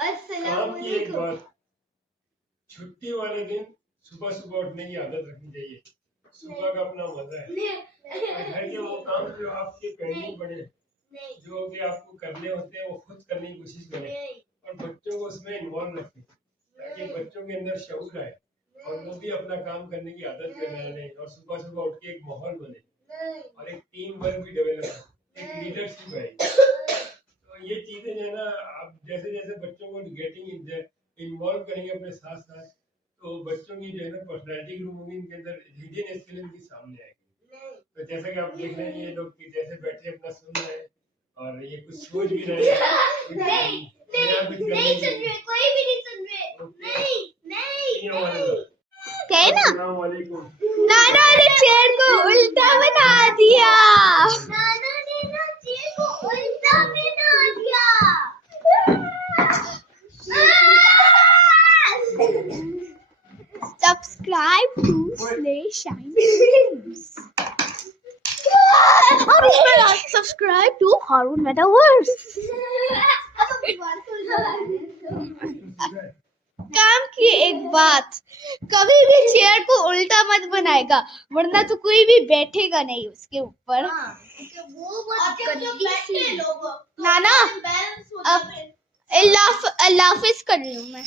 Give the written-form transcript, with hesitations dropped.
काम की एक बात, छुट्टी वाले दिन सुबह सुबह उठने की आदत रखनी चाहिए। सुबह का अपना मजा है। घर के वो काम जो आपके पेंडिंग पड़े, जो कि आपको करने होते हैं, वो खुद करने की कोशिश करें और बच्चों को उसमें इन्वॉल्व रखें, ताकि बच्चों के अंदर शऊर आए और वो भी अपना काम करने की आदत करने लें और सुबह सुबह उठ के एक माहौल बने और एक टीम वर्क भी डेवलप हो, एक लीडरशिप आए। तो ये चीजें जो है ना, आप जैसे जैसे बच्चों को गेटिंग इन्वॉल्व करेंगे अपने साथ साथ, तो बच्चों की जो है ना पर्सनैलिटी ग्रूम होगी, इनके अंदर लीडिंग स्किल इनकी सामने आएगी। तो जैसा कि आप देख रहे हैं, ये लोग जैसे बैठे अपना सुन रहे हैं और ये कुछ सोच भी रहे हैं। कोई भी नहीं सुन रहे। नाना ने चेयर को उल्टा बना दिया। नाना ने ना चेयर को उल्टा बना दिया। Subscribe to Slay Shine Films. Subscribe to Harun Metaverse. काम की एक बात, कभी भी चेयर को उल्टा मत बनाएगा, वरना तो कोई भी बैठेगा नहीं उसके ऊपर। नाना अब अल्लाह हाफिज कर रही हूँ मैं।